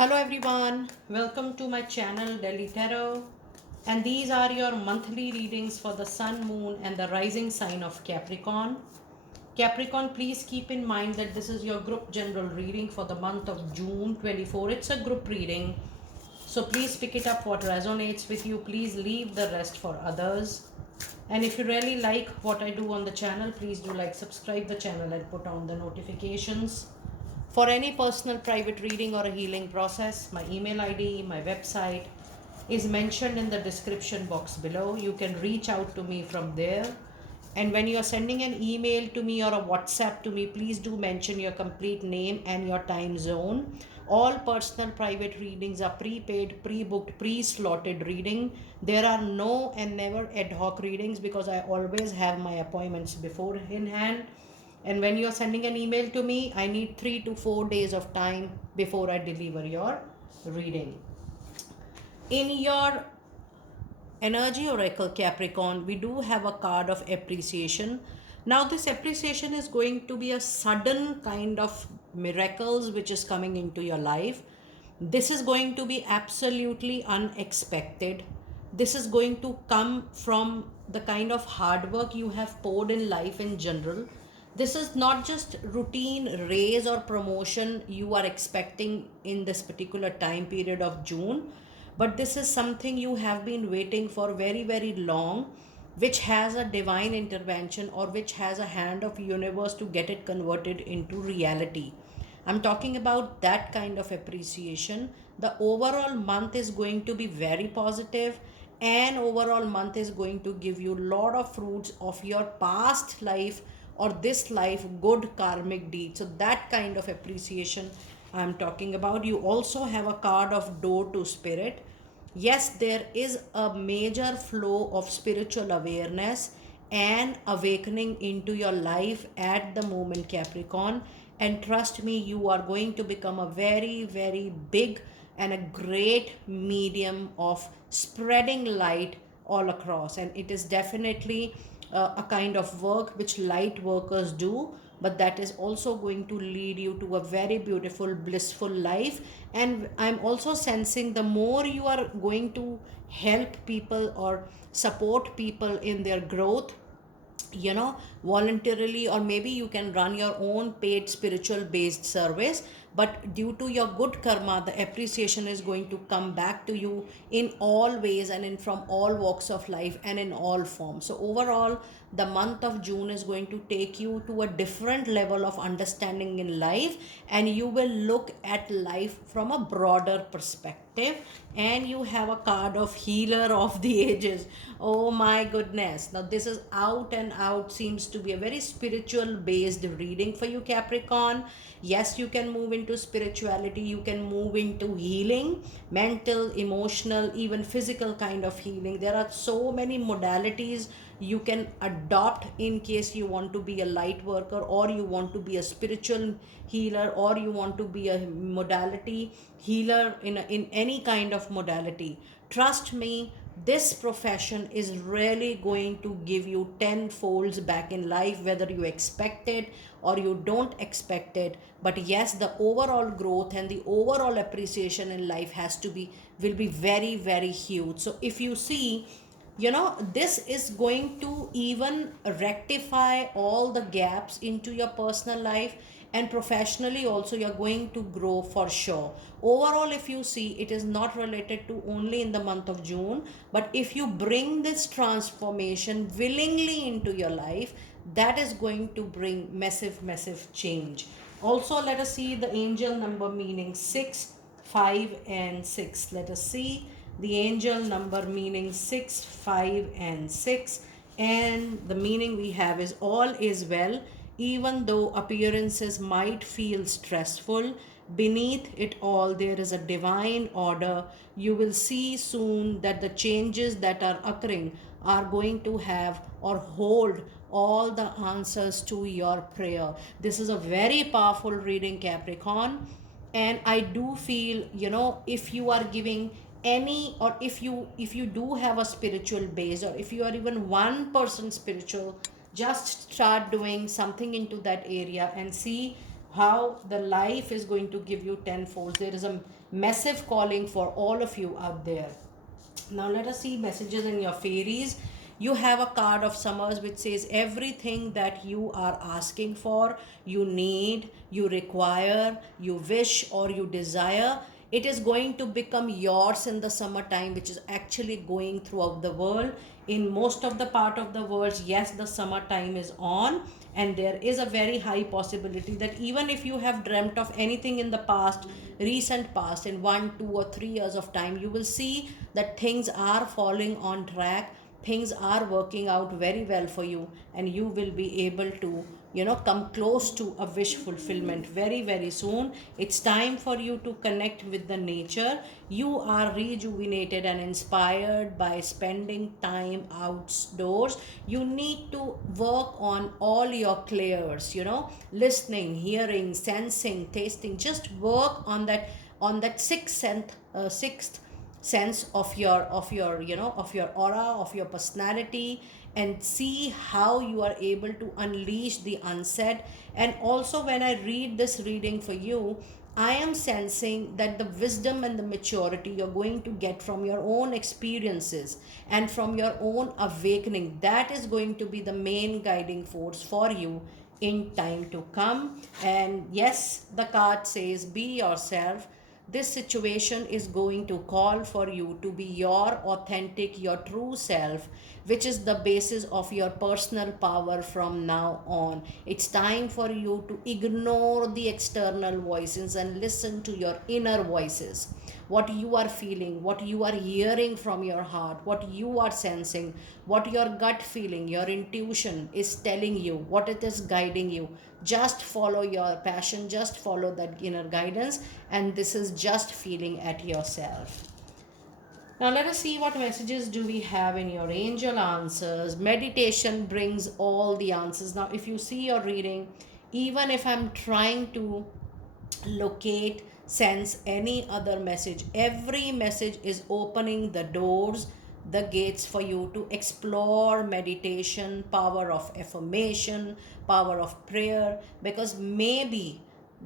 Hello everyone, welcome to my channel Delhi Tarot, and these are your monthly readings for the sun, moon and the rising sign of Capricorn. Capricorn, please keep in mind that this is your group general reading for the month of June 24. It's a group reading, so please pick it up what resonates with you. Please leave the rest for others. And if you really like what I do on the channel, please do like, subscribe the channel and put on the notifications. For any personal private reading or a healing process, my email ID, my website is mentioned in the description box below. You can reach out to me from there. And when you are sending an email to me or a WhatsApp to me, please do mention your complete name and your time zone. All personal private readings are prepaid, pre-booked, pre-slotted reading. There are no and never ad hoc readings because I always have my appointments before in hand. And when you're sending an email to me, I need 3 to 4 days of time before I deliver your reading. In your energy oracle Capricorn, we do have a card of appreciation. Now this appreciation is going to be a sudden kind of miracles which is coming into your life. This is going to be absolutely unexpected. This is going to come from the kind of hard work you have poured in life in general. This is not just routine raise or promotion you are expecting in this particular time period of June, but this is something you have been waiting for very, very long, which has a divine intervention or which has a hand of universe to get it converted into reality. I'm talking about that kind of appreciation. The overall month is going to be very positive, and overall month is going to give you a lot of fruits of your past life or this life good karmic deed. So that kind of appreciation I'm talking about. You also have a card of door to spirit. Yes, there is a major flow of spiritual awareness and awakening into your life at the moment, Capricorn. And trust me, you are going to become a very, very big and a great medium of spreading light all across. And it is definitely a kind of work which light workers do, but that is also going to lead you to a very beautiful blissful life. And I'm also sensing the more you are going to help people or support people in their growth, voluntarily, or maybe you can run your own paid spiritual based service, but due to your good karma, the appreciation is going to come back to you in all ways and in from all walks of life and in all forms. So overall, the month of June is going to take you to a different level of understanding in life, and you will look at life from a broader perspective. And you have a card of healer of the ages. Oh my goodness, now this is out and out seems to be a very spiritual based reading for you, Capricorn. Yes, you can move into spirituality, you can move into healing, mental, emotional, even physical kind of healing. There are so many modalities you can adopt in case you want to be a light worker, or you want to be a spiritual healer, or you want to be a modality healer in any kind of modality. Trust me, this profession is really going to give you 10 folds back in life, whether you expect it or you don't expect it. But yes, the overall growth and the overall appreciation in life will be very, very huge. So if you see, this is going to even rectify all the gaps into your personal life, and professionally also you're going to grow for sure. Overall, if you see, it is not related to only in the month of June, but if you bring this transformation willingly into your life, that is going to bring massive, massive change. Also, let us see the angel number meaning 6, 5 and 6. Let us see the angel number meaning 6, 5 and 6. And the meaning we have is all is well, even though appearances might feel stressful. Beneath it all, there is a divine order. You will see soon that the changes that are occurring are going to have or hold all the answers to your prayer. This is a very powerful reading, Capricorn. And I do feel, if you are giving any, or if you do have a spiritual base, or if you are even 1% spiritual, just start doing something into that area and see how the life is going to give you tenfold. There is a massive calling for all of you out there. Now let us see messages in your fairies. You have a card of summers which says everything that you are asking for, you need, you require, you wish, or you desire, it is going to become yours in the summertime, which is actually going throughout the world. In most of the part of the world, yes, the summertime is on, and there is a very high possibility that even if you have dreamt of anything in the past, recent past, in 1 2 or 3 years of time, you will see that things are falling on track, things are working out very well for you, and you will be able to come close to a wish fulfillment very very soon. It's time for you to connect with the nature. You are rejuvenated and inspired by spending time outdoors. You need to work on all your clairs, listening, hearing, sensing, tasting. Just work on that sixth sense of your aura, of your personality, and see how you are able to unleash the unsaid. And also, when I read this reading for you, I am sensing that the wisdom and the maturity you're going to get from your own experiences and from your own awakening, that is going to be the main guiding force for you in time to come. And yes, the card says be yourself. This situation is going to call for you to be your authentic, your true self, which is the basis of your personal power from now on. It's time for you to ignore the external voices and listen to your inner voices. What you are feeling, what you are hearing from your heart, what you are sensing, what your gut feeling, your intuition is telling you, what it is guiding you. Just follow your passion, just follow that inner guidance, and this is just feeling at yourself. Now let us see what messages do we have in your angel answers. Meditation brings all the answers. Now if you see your reading, even if I'm trying to locate, sense any other message, every message is opening the doors, the gates for you to explore meditation, power of affirmation, power of prayer. Because maybe,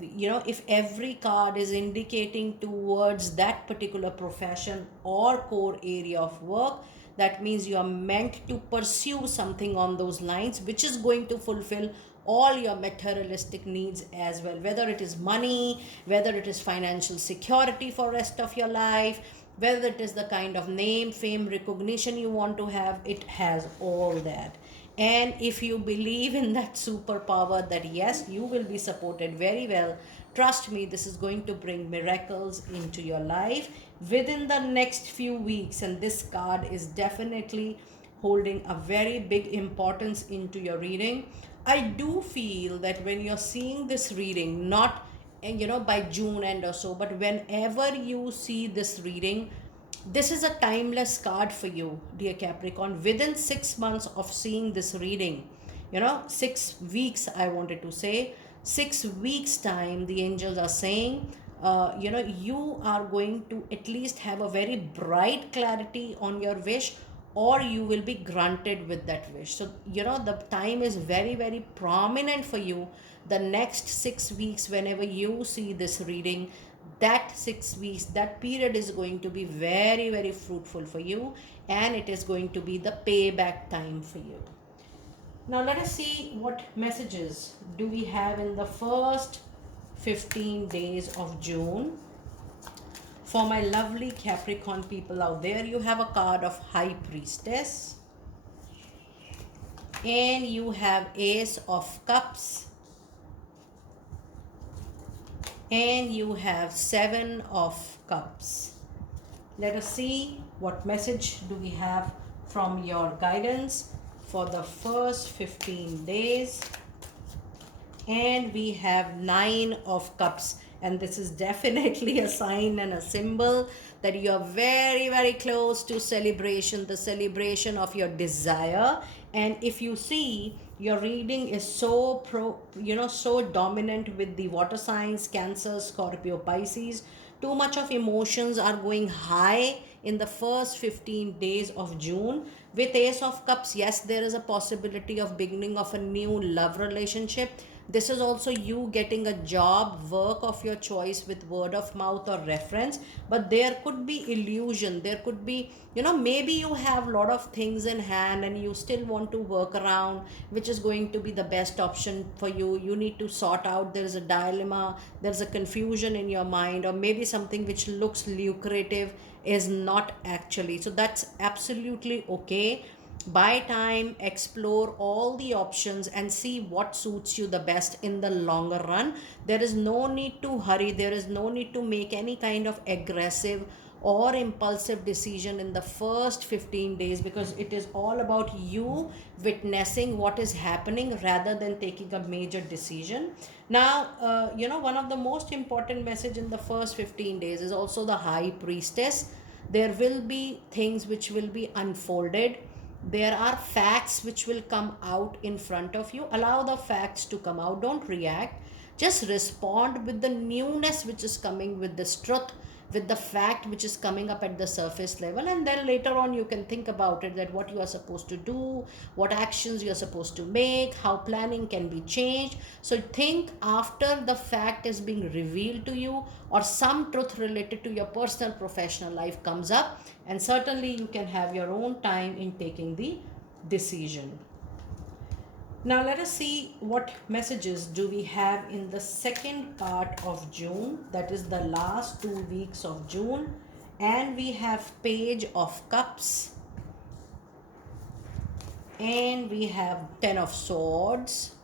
if every card is indicating towards that particular profession or core area of work, that means you are meant to pursue something on those lines, which is going to fulfill all your materialistic needs as well, whether it is money, whether it is financial security for rest of your life, whether it is the kind of name, fame, recognition you want to have. It has all that. And if you believe in that superpower, that yes, you will be supported very well, trust me, this is going to bring miracles into your life within the next few weeks. And this card is definitely holding a very big importance into your reading. I do feel that when you're seeing this reading, not by June end or so, but whenever you see this reading, this is a timeless card for you, dear Capricorn. Within 6 months of seeing this reading, 6 weeks, I wanted to say, 6 weeks time, the angels are saying, you are going to at least have a very bright clarity on your wish, or you will be granted with that wish. So the time is very very prominent for you. The next 6 weeks, whenever you see this reading, that 6 weeks, that period is going to be very very fruitful for you, and it is going to be the payback time for you. Now let us see what messages do we have in the first 15 days of June. For my lovely Capricorn people out there, you have a card of High Priestess, and you have Ace of Cups, and you have Seven of Cups. Let us see what message do we have from your guidance for the first 15 days. And we have Nine of Cups, and this is definitely a sign and a symbol that you are very very close to celebration, the celebration of your desire. And if you see, your reading is so so dominant with the water signs, Cancer, Scorpio, Pisces. Too much of emotions are going high in the first 15 days of June. With Ace of Cups, yes, there is a possibility of beginning of a new love relationship. This is also you getting a job, work of your choice with word of mouth or reference. But there could be illusion, there could be, maybe you have a lot of things in hand and you still want to work around which is going to be the best option for you. You need to sort out, there is a dilemma, there's a confusion in your mind, or maybe something which looks lucrative is not actually. So that's absolutely okay. Buy time, explore all the options and see what suits you the best in the longer run. There is no need to hurry, there is no need to make any kind of aggressive or impulsive decision in the first 15 days, because it is all about you witnessing what is happening rather than taking a major decision. Now, one of the most important message in the first 15 days is also the high priestess. There will be things which will be unfolded. There are facts which will come out in front of you. Allow the facts to come out, don't react, just respond with the newness which is coming, with this truth, with the fact which is coming up at the surface level. And then later on you can think about it, that what you are supposed to do, what actions you are supposed to make, how planning can be changed. So think after the fact is being revealed to you, or some truth related to your personal professional life comes up, and certainly you can have your own time in taking the decision. Now let us see what messages do we have in the second part of June, that is the last 2 weeks of June. And we have Page of Cups, and we have Ten of Swords,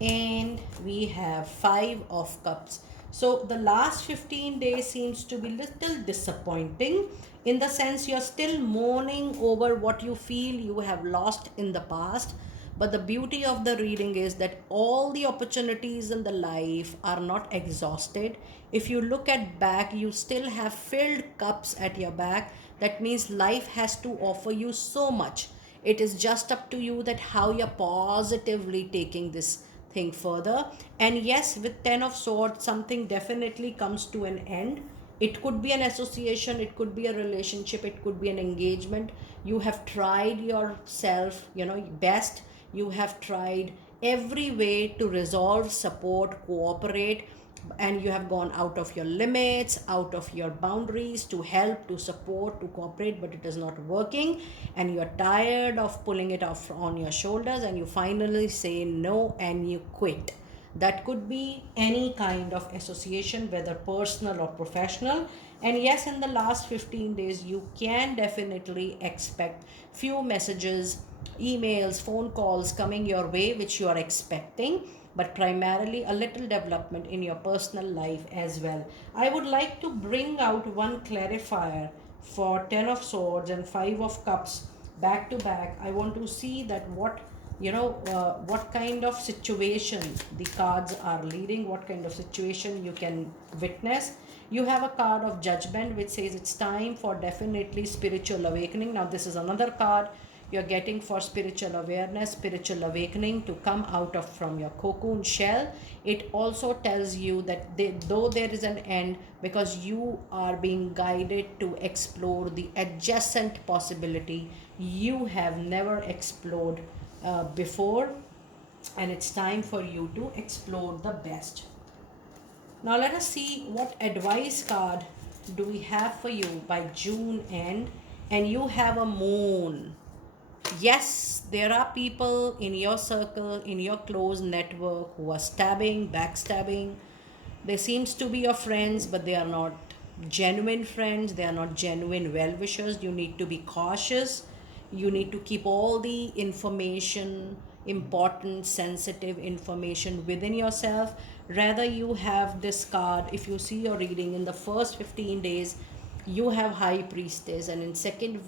and we have Five of Cups. So the last 15 days seems to be little disappointing, in the sense you're still mourning over what you feel you have lost in the past. But the beauty of the reading is that all the opportunities in the life are not exhausted. If you look at back, you still have filled cups at your back. That means life has to offer you so much. It is just up to you that how you're positively taking this thing further. And yes, with Ten of Swords, something definitely comes to an end. It could be an association, it could be a relationship, it could be an engagement. You have tried yourself, best. You have tried every way to resolve, support, cooperate, and you have gone out of your limits, out of your boundaries, to help, to support, to cooperate, but it is not working, and you are tired of pulling it off on your shoulders, and you finally say no and you quit. That could be any kind of association, whether personal or professional. And yes, in the last 15 days you can definitely expect few messages, emails, phone calls coming your way which you are expecting, but primarily a little development in your personal life as well. I would like to bring out one clarifier for Ten of Swords and Five of Cups back to back. I want to see that what kind of situation the cards are leading, what kind of situation you can witness. You have a card of Judgment which says it's time for definitely spiritual awakening. Now this is another card you're getting for spiritual awareness, spiritual awakening, to come out of from your cocoon shell. It also tells you that though there is an end, because you are being guided to explore the adjacent possibility you have never explored before, and it's time for you to explore the best. Now let us see what advice card do we have for you by June end. And you have a Moon. Yes, there are people in your circle, in your close network, who are stabbing, backstabbing. They seems to be your friends, but they are not genuine friends. They are not genuine well-wishers. You need to be cautious. You need to keep all the information, important, sensitive information within yourself. Rather, you have this card. If you see your reading in the first 15 days, you have High Priestess, and in second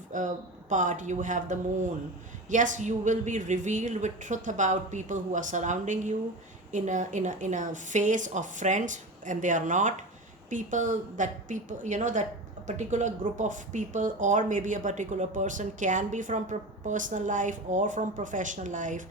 part you have the Moon. Yes, you will be revealed with truth about people who are surrounding you in a phase of friends, and they are not people, that a particular group of people, or maybe a particular person, can be from personal life or from professional life.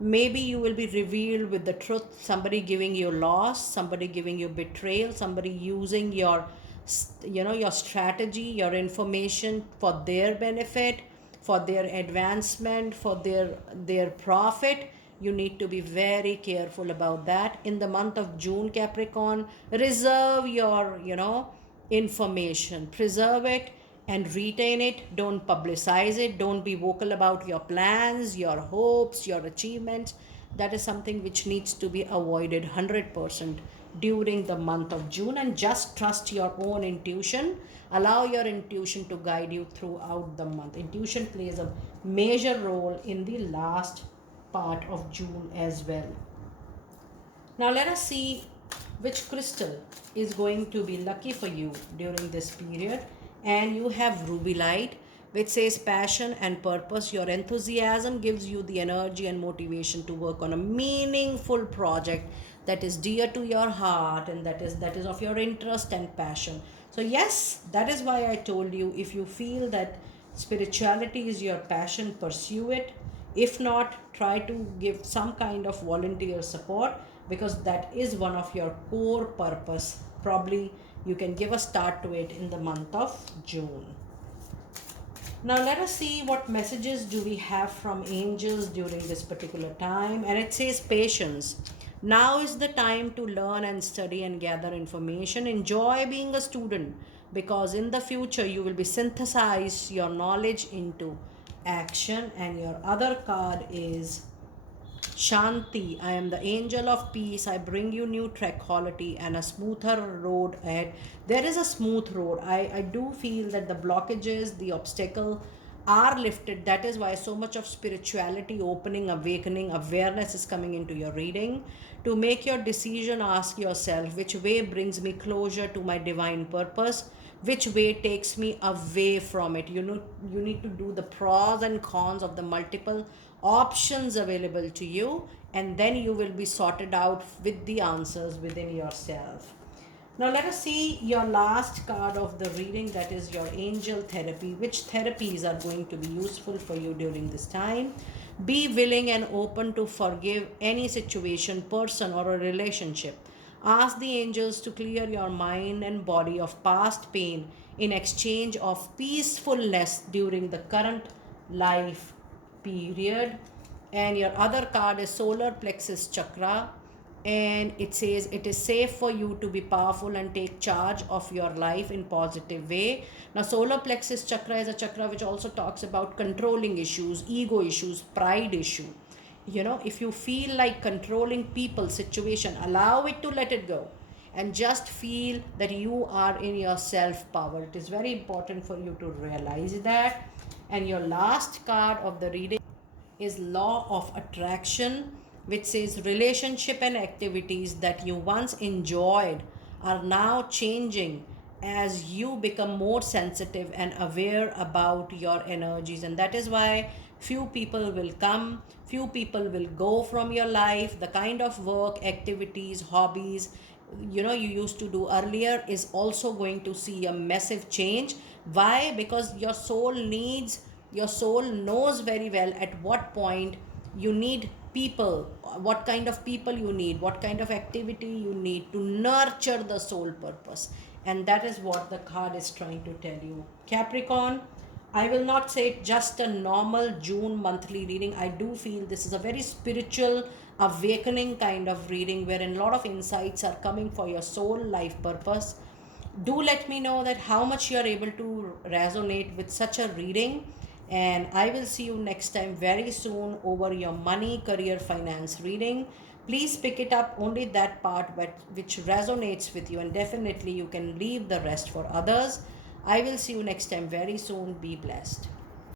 Maybe you will be revealed with the truth, somebody giving you loss, somebody giving you betrayal, somebody using your strategy, your information for their benefit. for their advancement, for their profit. You need to be very careful about that. In the month of June, Capricorn, reserve your, information, preserve it and retain it. Don't publicize it. Don't be vocal about your plans, your hopes, your achievements. That is something which needs to be avoided 100% during the month of June. And just trust your own intuition. Allow your intuition to guide you throughout the month. Intuition plays a major role in the last part of June as well. Now let us see which crystal is going to be lucky for you during this period. And you have ruby light, which says passion and purpose. Your enthusiasm gives you the energy and motivation to work on a meaningful project that is dear to your heart, and that is of your interest and passion. So yes, that is why I told you, if you feel that spirituality is your passion, pursue it. If not, try to give some kind of volunteer support, because that is one of your core purpose. Probably you can give a start to it in the month of June. Now let us see what messages do we have from angels during this particular time. And it says patience. Now is the time to learn and study and gather information. Enjoy being a student, because in the future you will be synthesize your knowledge into action. And your other card is Shanti. I am the angel of peace. I bring you new tranquility and a smoother road ahead. There is a smooth road. I do feel that the blockages, the obstacle are lifted. That is why so much of spirituality, opening, awakening, awareness is coming into your reading. To make your decision, ask yourself, which way brings me closer to my divine purpose? Which way takes me away from it? You need to do the pros and cons of the multiple options available to you, and then you will be sorted out with the answers within yourself. Now let us see your last card of the reading, that is your angel therapy. Which therapies are going to be useful for you during this time? Be willing and open to forgive any situation, person, or a relationship. Ask the angels to clear your mind and body of past pain in exchange of peacefulness during the current life period. And your other card is solar plexus chakra, and it says it is safe for you to be powerful and take charge of your life in positive way. Now solar plexus chakra is a chakra which also talks about controlling issues, ego issues, pride issue. If you feel like controlling people, situation, allow it to let it go, and just feel that you are in your self power. It is very important for you to realize that. And your last card of the reading is law of attraction, which says relationship and activities that you once enjoyed are now changing as you become more sensitive and aware about your energies. And that is why few people will come, few people will go from your life. The kind of work, activities, hobbies you used to do earlier is also going to see a massive change. Why? Because your soul knows very well at what point you need people, what kind of people you need, what kind of activity you need to nurture the soul purpose. And that is what the card is trying to tell you, Capricorn. I will not say just a normal June monthly reading. I do feel this is a very spiritual, awakening kind of reading, wherein a lot of insights are coming for your soul life purpose. Do let me know that how much you are able to resonate with such a reading. And I will see you next time very soon over your money, career, finance reading. Please pick it up only that part which resonates with you, and definitely you can leave the rest for others. I will see you next time very soon. Be blessed.